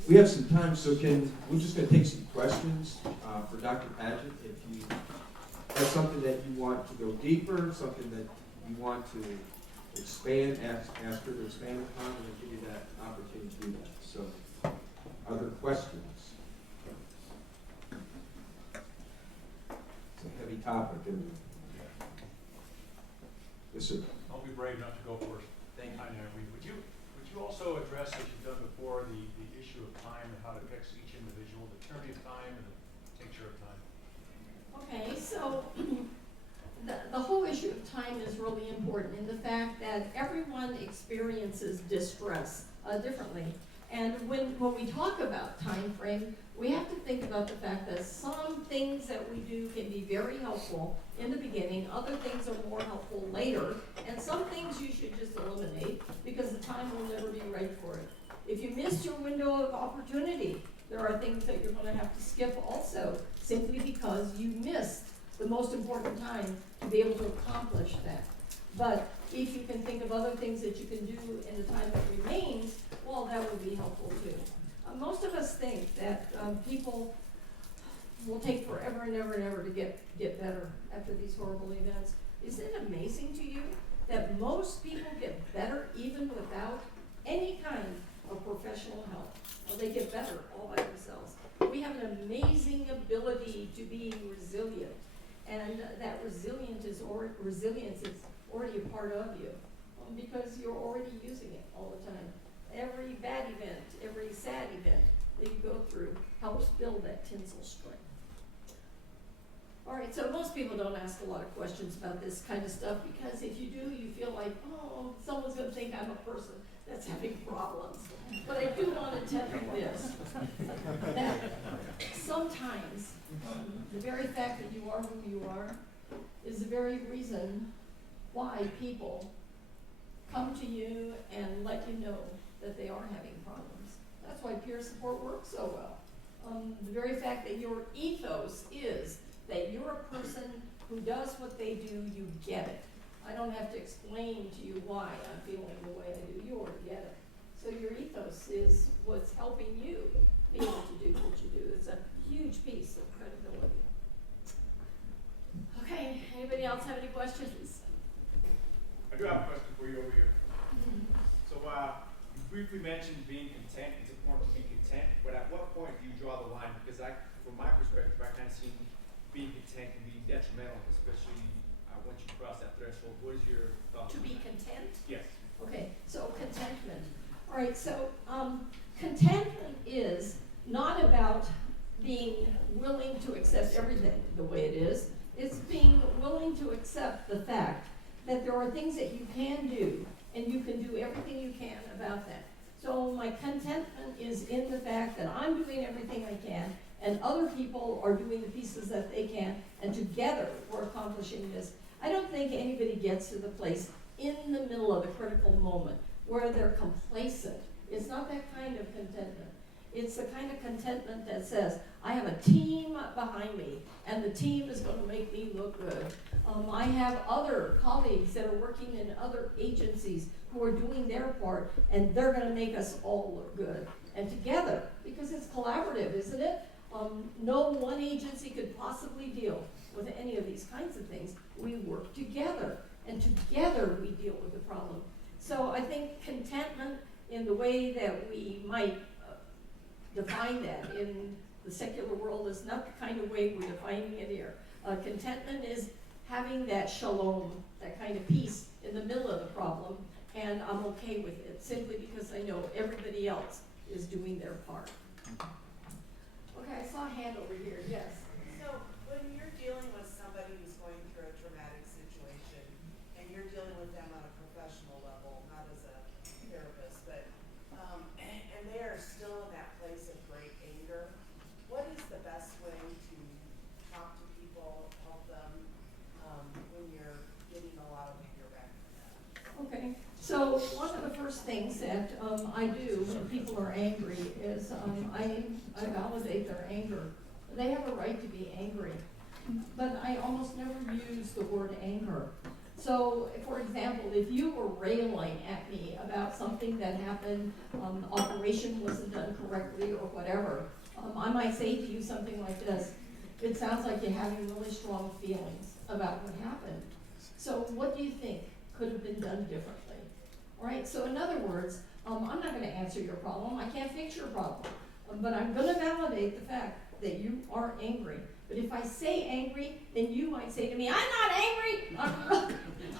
We have some time, so we're just going to take some questions for Dr. Paget. If you have something that you want to go deeper, something that you want to expand, ask her to expand upon, and we'll give you that opportunity to do that. So, other questions? It's a heavy topic, isn't it? Yes, sir. I'll be brave enough to go first. Thank you. Hi, Naomi. Would you also address, as you've done before, the issue of time and how it affects each individual, the tyranny of time and the tincture of time? Okay, so the whole issue of time is really important in the fact that everyone experiences distress differently. And when we talk about time frame, we have to think about the fact that some things that we do can be very helpful in the beginning, other things are more helpful later, and some things you should just eliminate because the time will never be right for it. If you missed your window of opportunity, there are things that you're going to have to skip also, simply because you missed the most important time to be able to accomplish that. But if you can think of other things that you can do in the time that remains, well, that would be helpful too. Most of us think that people will take forever and ever and ever to get better after these horrible events. Isn't it amazing to you that most people get better even without any kind of professional help? Well, they get better all by themselves. We have an amazing ability to be resilient, and that resilience is already a part of you because you're already using it all the time. Every bad event, every sad event that you go through helps build that tensile strength. All right, so most people don't ask a lot of questions about this kind of stuff because if you do, you feel like, oh, someone's going to think I'm a person that's having problems. But I do want to tell you this, that sometimes the very fact that you are who you are is the very reason why people come to you and let you know that they are having problems. That's why peer support works so well. The very fact that your ethos is that you're a person who does what they do, you get it. I don't have to explain to you why I'm feeling the way I do. You already get it. So your ethos is what's helping you be able to do what you do. It's a huge piece of credibility. Okay, anybody else have any questions? I do have a question for you over here. So you briefly mentioned being content. It's important to be content, but at what point do you draw the line? Because from my perspective, I kind of see being content can be detrimental, especially once you cross that threshold. What is your thoughts? To on be that? content? Yes. Okay, so contentment. All right, so contentment is not about being willing to accept everything the way it is. It's being willing to accept the fact that there are things that you can do, and you can do everything you can about that. So my contentment is in the fact that I'm doing everything I can, and other people are doing the pieces that they can, and together we're accomplishing this. I don't think anybody gets to the place in the middle of the critical moment where they're complacent. It's not that kind of contentment. It's the kind of contentment that says, I have a team behind me, and the team is going to make me look good. I have other colleagues that are working in other agencies who are doing their part, and they're going to make us all look good. And together, because it's collaborative, isn't it? No one agency could possibly deal with any of these kinds of things. We work together, and together we deal with the problem. So I think contentment in the way that we might define that in the secular world is not the kind of way we're defining it here. Contentment is having that shalom, that kind of peace in the middle of the problem, and I'm okay with it, simply because I know everybody else is doing their part. Okay, I saw a hand over here, yes. So when you're dealing with somebody who's going through a traumatic situation, and you're dealing with them on a professional level, not as a therapist, but and they are still in that place of great anger, what is the best way to talk to people, help them So one of the first things that I do when people are angry is I validate their anger. They have a right to be angry, but I almost never use the word anger. So, for example, if you were railing at me about something that happened, operation wasn't done correctly or whatever, I might say to you something like this: "It sounds like you're having really strong feelings about what happened. So what do you think could have been done differently?" All right, so in other words, I'm not going to answer your problem. I can't fix your problem. But I'm going to validate the fact that you are angry. But if I say angry, then you might say to me, "I'm not angry,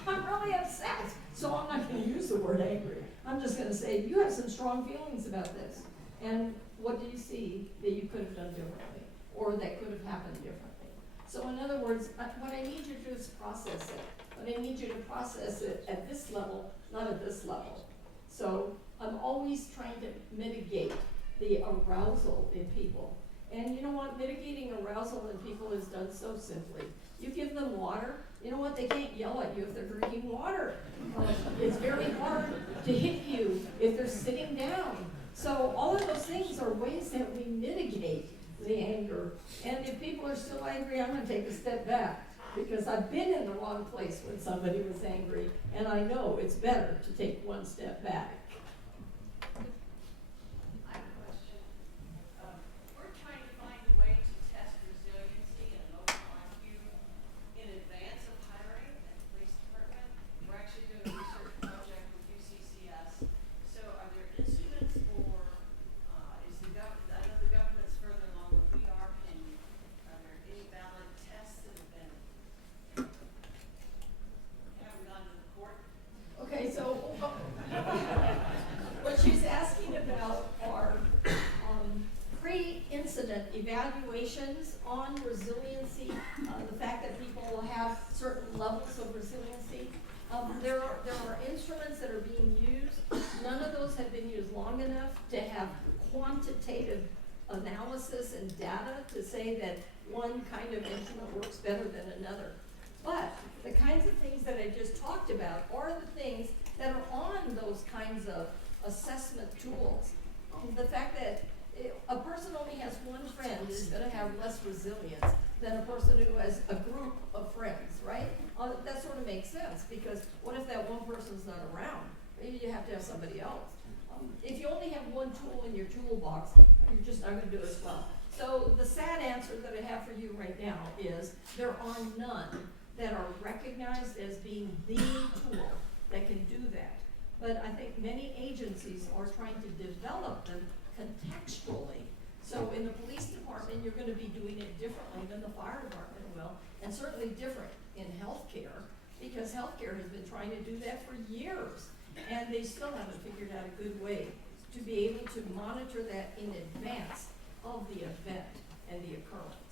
I'm really upset." So I'm not going to use the word angry. I'm just going to say, "You have some strong feelings about this. And what do you see that you could have done differently? Or that could have happened differently?" So in other words, what I need you to do is process it. But I need you to process it at this level, not at this level. So I'm always trying to mitigate the arousal in people. And you know what? Mitigating arousal in people is done so simply. You give them water. You know what? They can't yell at you if they're drinking water. It's very hard to hit you if they're sitting down. So all of those things are ways that we mitigate the anger. And if people are still angry, I'm going to take a step back, because I've been in the wrong place when somebody was angry, and I know it's better to take one step back. I have a question. We're trying to find a way to test resiliency and emotional IQ in advance of hiring at the police department. We're actually doing a research project with UCCS. So are there instruments or is the government, I know the government's further along than we are, and are there any valid tests that have been, haven't gone to the court? Okay, so what she's asking about are pre-incident evaluations on resiliency, the fact that people will have certain levels of resiliency. There are instruments that are being used. None of those have been used long enough to have quantitative analysis and data to say that one kind of instrument works better than another. But the kinds of things that I just talked about are the things that are on those kinds of assessment tools. The fact that a person only has one friend is going to have less resilience than a person who has a group of friends, right? That sort of makes sense, because what if that one person's not around? Maybe you have to have somebody else. If you only have one tool in your toolbox, you're just not going to do as well. So the sad answer that I have for you right now is there are none that are recognized as being the tool that can do that. But I think many agencies are trying to develop them contextually. So in the police department, you're going to be doing it differently than the fire department will, and certainly different in healthcare, because healthcare has been trying to do that for years, and they still haven't figured out a good way to be able to monitor that in advance of the event and the occurrence.